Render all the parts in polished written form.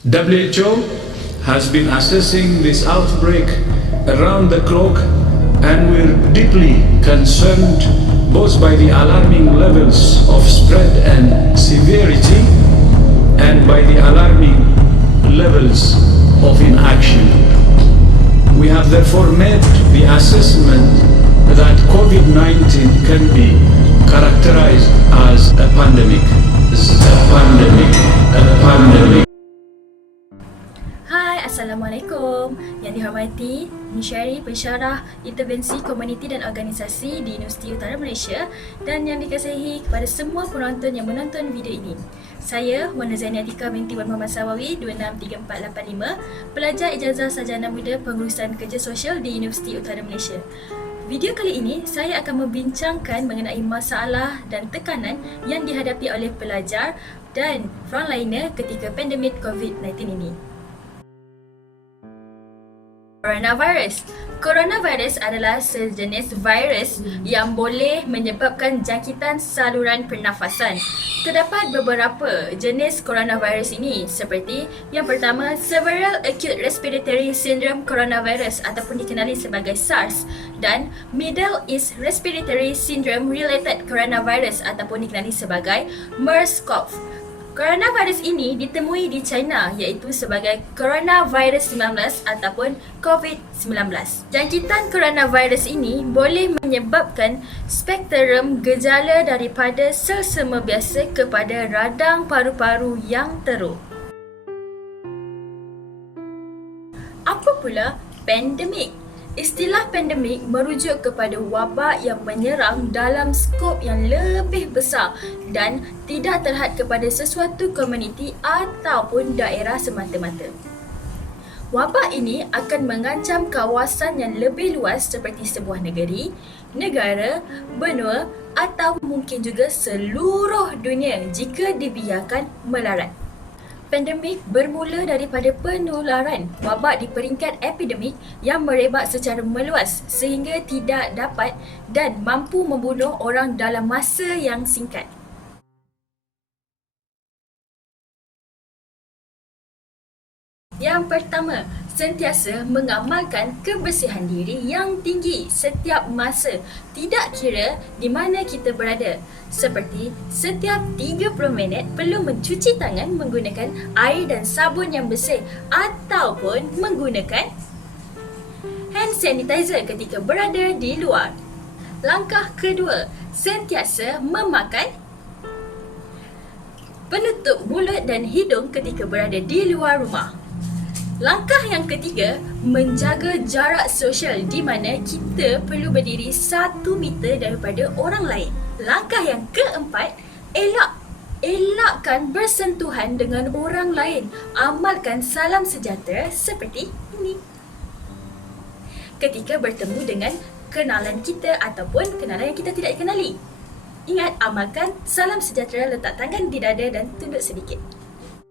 WHO has been assessing this outbreak around the clock, and we're deeply concerned both by the alarming levels of spread and severity and by the alarming levels of inaction. We have therefore made the assessment that COVID-19 can be characterized as a pandemic. Hai, Assalamualaikum. Yang dihormati, Misyari Pensyarah Intervensi Komuniti dan Organisasi di Universiti Utara Malaysia, dan yang dikasihi kepada semua penonton yang menonton video ini. Saya Wan Zaini Atika binti Wan Muhammad Sawawi 263485, pelajar ijazah sarjana muda pengurusan kerja sosial di Universiti Utara Malaysia. Video kali ini, saya akan membincangkan mengenai masalah dan tekanan yang dihadapi oleh pelajar dan frontliner ketika pandemik COVID-19 ini. Coronavirus adalah sejenis virus yang boleh menyebabkan jangkitan saluran pernafasan. Terdapat beberapa jenis coronavirus ini, seperti yang pertama, Several Acute Respiratory Syndrome Coronavirus ataupun dikenali sebagai SARS, dan Middle East Respiratory Syndrome Related Coronavirus ataupun dikenali sebagai MERS-CoV. Coronavirus ini ditemui di China, iaitu sebagai Coronavirus 19 ataupun COVID-19. Jangkitan coronavirus ini boleh menyebabkan spektrum gejala daripada selsema biasa kepada radang paru-paru yang teruk. Apa pula pandemik? Istilah pandemik merujuk kepada wabak yang menyerang dalam skop yang lebih besar dan tidak terhad kepada sesuatu komuniti ataupun daerah semata-mata. Wabak ini akan mengancam kawasan yang lebih luas seperti sebuah negeri, negara, benua atau mungkin juga seluruh dunia jika dibiarkan melarat. Pandemik bermula daripada penularan wabak di peringkat epidemik yang merebak secara meluas sehingga tidak dapat dan mampu membunuh orang dalam masa yang singkat. Yang pertama, sentiasa mengamalkan kebersihan diri yang tinggi setiap masa, tidak kira di mana kita berada. Seperti setiap 30 minit perlu mencuci tangan menggunakan air dan sabun yang bersih ataupun menggunakan hand sanitizer ketika berada di luar. Langkah kedua, sentiasa memakai penutup mulut dan hidung ketika berada di luar rumah. Langkah yang ketiga, menjaga jarak sosial di mana kita perlu berdiri 1 meter daripada orang lain. Langkah yang keempat, elakkan bersentuhan dengan orang lain. Amalkan salam sejahtera seperti ini ketika bertemu dengan kenalan kita ataupun kenalan yang kita tidak kenali. Ingat, amalkan salam sejahtera, letak tangan di dada dan tunduk sedikit.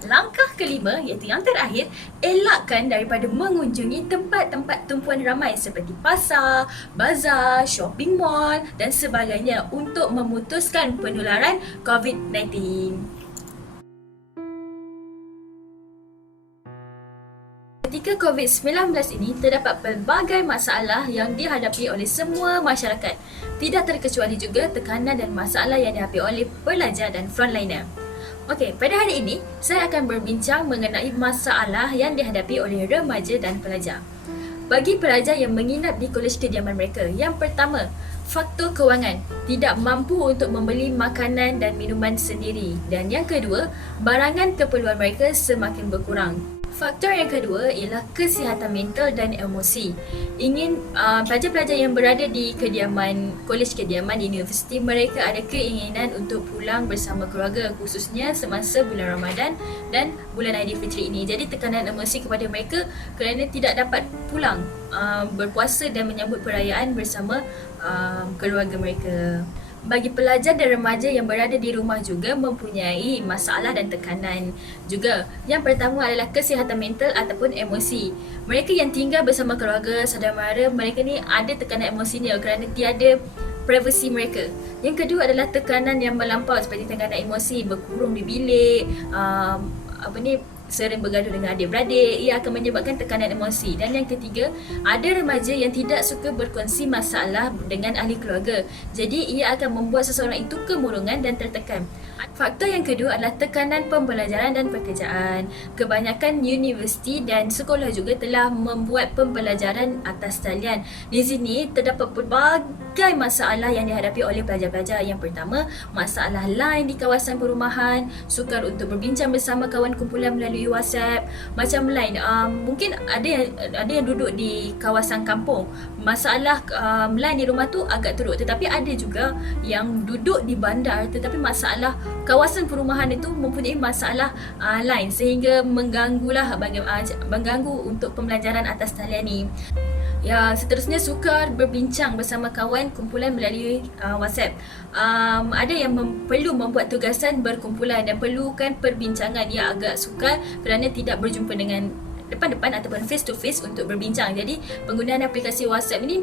Langkah kelima, iaitu yang terakhir, elakkan daripada mengunjungi tempat-tempat tumpuan ramai seperti pasar, bazar, shopping mall dan sebagainya untuk memutuskan penularan COVID-19. Ketika COVID-19 ini, terdapat pelbagai masalah yang dihadapi oleh semua masyarakat. Tidak terkecuali juga tekanan dan masalah yang dihadapi oleh pelajar dan frontliner. Okey, pada hari ini, saya akan berbincang mengenai masalah yang dihadapi oleh remaja dan pelajar. Bagi pelajar yang menginap di kolej kediaman mereka, yang pertama, faktor kewangan, tidak mampu untuk membeli makanan dan minuman sendiri. Dan yang kedua, barangan keperluan mereka semakin berkurang. Faktor yang kedua ialah kesihatan mental dan emosi. Pelajar-pelajar yang berada di kolej kediaman di universiti, mereka ada keinginan untuk pulang bersama keluarga, khususnya semasa bulan Ramadan dan bulan Aidilfitri ini. Jadi tekanan emosi kepada mereka kerana tidak dapat pulang berpuasa dan menyambut perayaan bersama keluarga mereka. Bagi pelajar dan remaja yang berada di rumah juga mempunyai masalah dan tekanan juga. Yang pertama adalah kesihatan mental ataupun emosi. Mereka yang tinggal bersama keluarga, saudara mara, mereka ni ada tekanan emosinya kerana tiada privasi mereka. Yang kedua adalah tekanan yang melampau seperti tekanan emosi, berkurung di bilik, sering bergaduh dengan adik-beradik, ia akan menyebabkan tekanan emosi. Dan yang ketiga, ada remaja yang tidak suka berkongsi masalah dengan ahli keluarga. Jadi ia akan membuat seseorang itu kemurungan dan tertekan. Faktor yang kedua adalah tekanan pembelajaran dan pekerjaan. Kebanyakan universiti dan sekolah juga telah membuat pembelajaran atas talian. Di sini terdapat pelbagai masalah yang dihadapi oleh pelajar-pelajar. Yang pertama, masalah line di kawasan perumahan, sukar untuk berbincang bersama kawan kumpulan melalui WhatsApp. Macam line, mungkin ada yang duduk di kawasan kampung, masalah line di rumah tu agak teruk. Tetapi ada juga yang duduk di bandar tetapi masalah kawasan perumahan itu mempunyai masalah lain sehingga mengganggu untuk pembelajaran atas talian ni. Ya, seterusnya sukar berbincang bersama kawan kumpulan melalui WhatsApp. Ada yang perlu membuat tugasan berkumpulan dan perlukan perbincangan. Ia agak sukar kerana tidak berjumpa dengan depan-depan ataupun face to face untuk berbincang. Jadi penggunaan aplikasi WhatsApp ini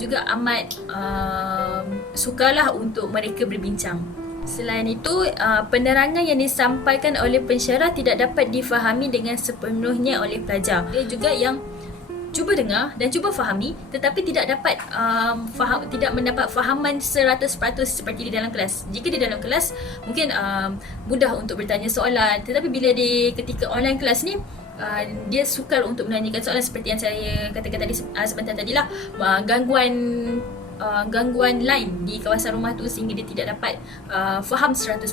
juga amat sukarlah untuk mereka berbincang. Selain itu, penerangan yang disampaikan oleh pensyarah tidak dapat difahami dengan sepenuhnya oleh pelajar. Dia juga yang cuba dengar dan cuba fahami tetapi tidak dapat tidak mendapat fahaman 100% seperti di dalam kelas. Jika di dalam kelas mungkin mudah untuk bertanya soalan, tetapi bila di ketika online kelas ni dia sukar untuk menanyakan soalan seperti yang saya katakan tadi sebentar tadilah, gangguan line di kawasan rumah tu sehingga dia tidak dapat faham 100%.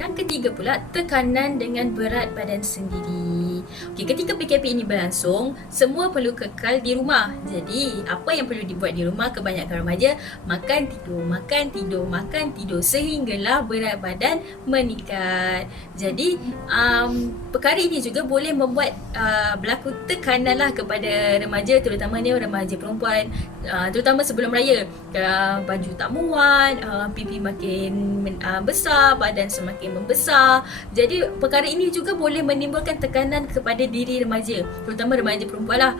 Yang ketiga pula, tekanan dengan berat badan sendiri. Okey, ketika PKP ini berlangsung, semua perlu kekal di rumah. Jadi, apa yang perlu dibuat di rumah kebanyakan remaja? Makan, tidur, sehinggalah berat badan meningkat. Jadi, perkara ini juga boleh membuat berlaku tekananlah kepada remaja, terutamanya remaja perempuan, terutama sebelum raya. Baju tak muat, pipi makin besar, badan semakin membesar. Jadi perkara ini juga boleh menimbulkan tekanan kepada diri remaja, terutama remaja perempuan lah.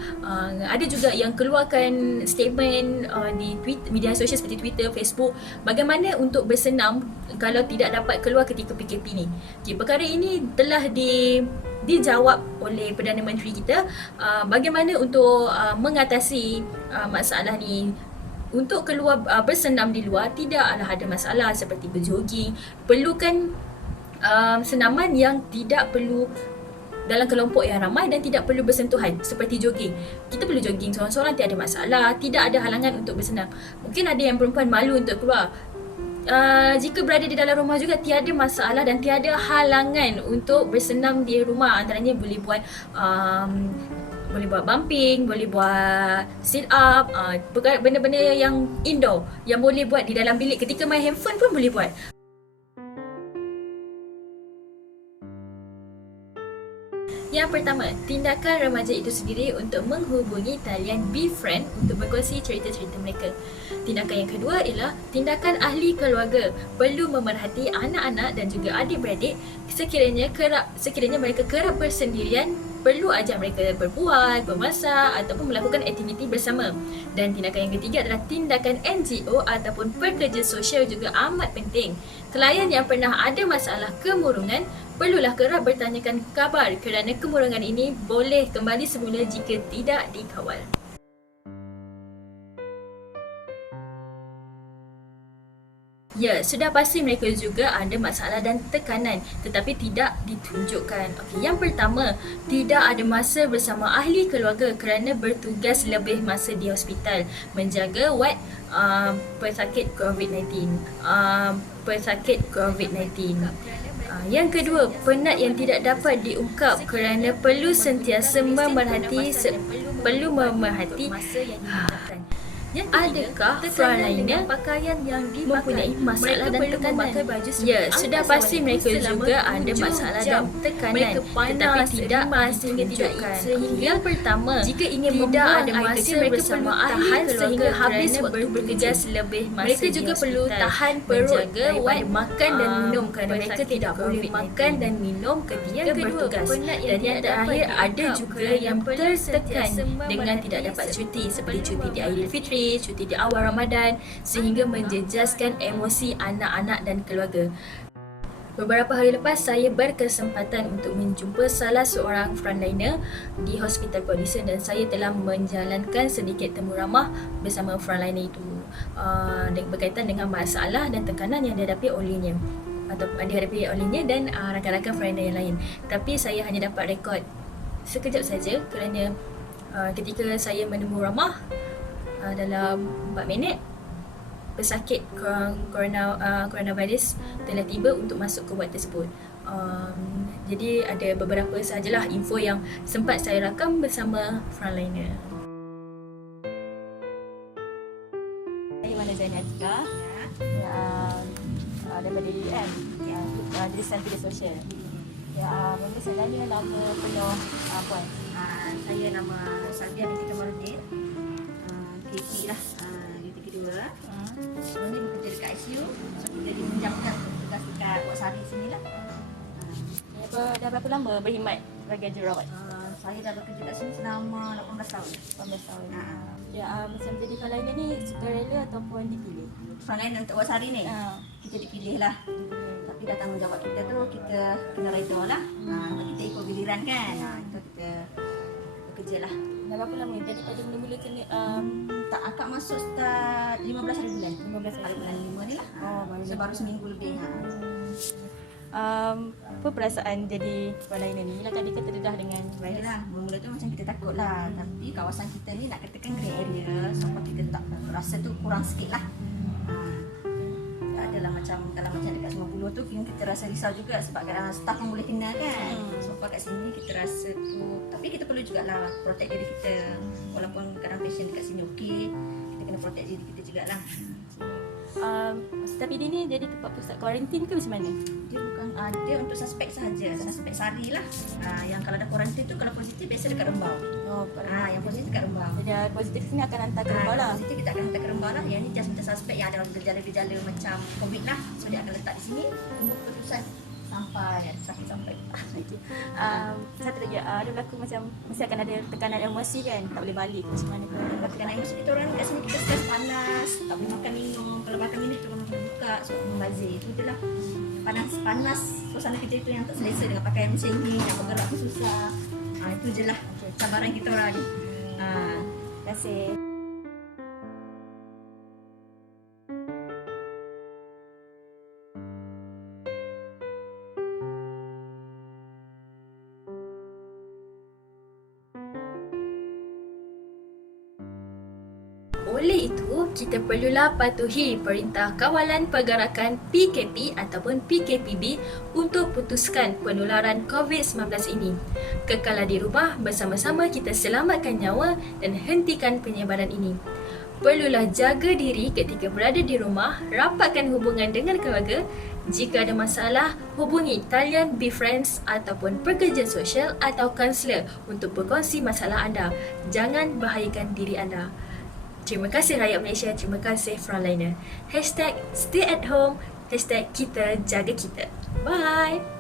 Ada juga yang keluarkan statement di media sosial seperti Twitter, Facebook, bagaimana untuk bersenam kalau tidak dapat keluar ketika PKP ni. Okay, perkara ini telah dijawab oleh Perdana Menteri kita, bagaimana untuk mengatasi masalah ni. Untuk keluar bersenam di luar tidaklah ada masalah seperti berjoging. Perlukan senaman yang tidak perlu dalam kelompok yang ramai dan tidak perlu bersentuhan seperti jogging. Kita perlu jogging seorang-seorang, tiada masalah, tidak ada halangan untuk bersenam. Mungkin ada yang perempuan malu untuk keluar. Jika berada di dalam rumah juga tiada masalah dan tiada halangan untuk bersenam di rumah. Antaranya boleh buat bumping, boleh buat sit up, benda-benda yang indoor yang boleh buat di dalam bilik. Ketika main handphone pun boleh buat. Yang pertama, tindakan remaja itu sendiri untuk menghubungi talian BeFriend untuk berkongsi cerita-cerita mereka. Tindakan yang kedua ialah tindakan ahli keluarga. Perlu memerhati anak-anak dan juga adik-beradik sekiranya mereka kerap bersendirian. Perlu ajak mereka berbual, memasak ataupun melakukan aktiviti bersama. Dan tindakan yang ketiga adalah tindakan NGO ataupun pekerja sosial juga amat penting. Klien yang pernah ada masalah kemurungan perlulah kerap bertanyakan khabar kerana kemurungan ini boleh kembali semula jika tidak dikawal. Ya, sudah pasti mereka juga ada masalah dan tekanan tetapi tidak ditunjukkan. Okey, yang pertama, tidak ada masa bersama ahli keluarga kerana bertugas lebih masa di hospital menjaga pesakit COVID-19. Yang kedua, penat yang tidak dapat diungkap kerana perlu sentiasa memerhati adakah frontliner pakaian yang mempunyai masalah dan tekanan? Ya, sudah pasti mereka juga ada masalah dan tekanan tetapi tidak ditunjukkan. Yang pertama, jika ingin tidak ada masa bersama ahli sehingga habis waktu bertugas lebih masa mereka juga perlu tahan perut daripada makan dan minum kerana mereka tidak boleh makan dan minum ketika bertugas. Dan yang terakhir, ada juga yang tertekan dengan tidak dapat cuti seperti cuti di Aidilfitri, cuti di awal Ramadan sehingga menjejaskan emosi anak-anak dan keluarga. Beberapa hari lepas, saya berkesempatan untuk menjumpa salah seorang frontliner di Hospital Port Dickson dan saya telah menjalankan sedikit temu ramah bersama frontliner itu berkaitan dengan masalah dan tekanan yang dihadapi olehnya atau dihadapi olehnya dan rakan-rakan frontliner yang lain. Tapi saya hanya dapat rekod sekejap saja kerana ketika saya menemu ramah dalam 4 minit, pesakit coronavirus telah tiba untuk masuk ke ward tersebut. Jadi ada beberapa sahajalah info yang sempat saya rakam bersama frontliner. Saya Mana Zainal Atika, daripada UM, jurusan Media Sosial. Mungkin saya tanya nama penuh Puan. Saya nama Sadia binti Kamarudin, KP lah, duty kedua. Sebelum ni bekerja dekat ICU, so kita diminjamkan tugas dekat Wak Sari sini lah. Dah berapa lama berkhidmat sebagai jururawat? Saya dah bekerja kat sini selama 18 tahun. 18 tahun. Macam jadi frontliner ni sukarela ataupun dipilih? Frontliner untuk Wak Sari ni, kita dipilih lah. Tapi dah tanggungjawab kita tu, kita kena reda lah. Kita ikut giliran kan, itu kita bekerja lah. Dah berapa lama? Jadi pada mula-mula kena Tak, akak masuk start 15 hari bulan. 15 hari bulan 5 ni lah. baru So baru seminggu lebih. apa perasaan jadi frontliner ni? Yelah tadi kata dedah dengan virus. Baiklah, mula-mula tu macam kita takut lah. Tapi kawasan kita ni nak katakan grey area, so kita tak rasa tu kurang sikit lah. Tak adalah macam kalau macam dekat Semua Puluh tu kita rasa risau juga sebab staff pun boleh kena kan. So kat sini kita rasa tu, tapi kita perlu jugalah protect diri kita. Walaupun kadang patient dekat sini okey, kita kena protect diri kita jugalah. Tapi dia ni jadi tempat pusat kuarantin ke macam mana? Dia bukan dia untuk suspek sahaja, suspek sari lah. Yang kalau ada kuarantin tu kalau positif biasa dekat Rembau. Yang positif dekat Rembau. Jadi positif sini akan hantar ke Rembau lah. Positif kita akan hantar ke Rembau lah. Yang ni just macam suspek yang ada gejala-gejala macam COVID lah. So dia akan letak di sini tunggu keputusan sampai sakit sampai. Satu lagi, ada berlaku macam mesti akan ada tekanan emosi kan, tak boleh balik macam mana tu. Tekanan emosi kita orang kat sini kita stres panas, tak boleh makan minum. Kalau makan minum kita orang buka, so membazir. Itu je lah. Panas suasana kita itu yang tak selesa dengan pakaian macam ni, yang bergerak pun susah. Itu je lah cabaran kita orang ni. Terima kasih. Oleh itu, kita perlulah patuhi Perintah Kawalan Pergerakan PKP ataupun PKPB untuk putuskan penularan COVID-19 ini. Kekalah di rumah, bersama-sama kita selamatkan nyawa dan hentikan penyebaran ini. Perlulah jaga diri ketika berada di rumah, rapatkan hubungan dengan keluarga. Jika ada masalah, hubungi talian BeFriends ataupun pekerja sosial atau kaunselor untuk berkongsi masalah anda. Jangan bahayakan diri anda. Terima kasih rakyat Malaysia, terima kasih frontliner. #StayAtHome, #kita jaga kita. Bye.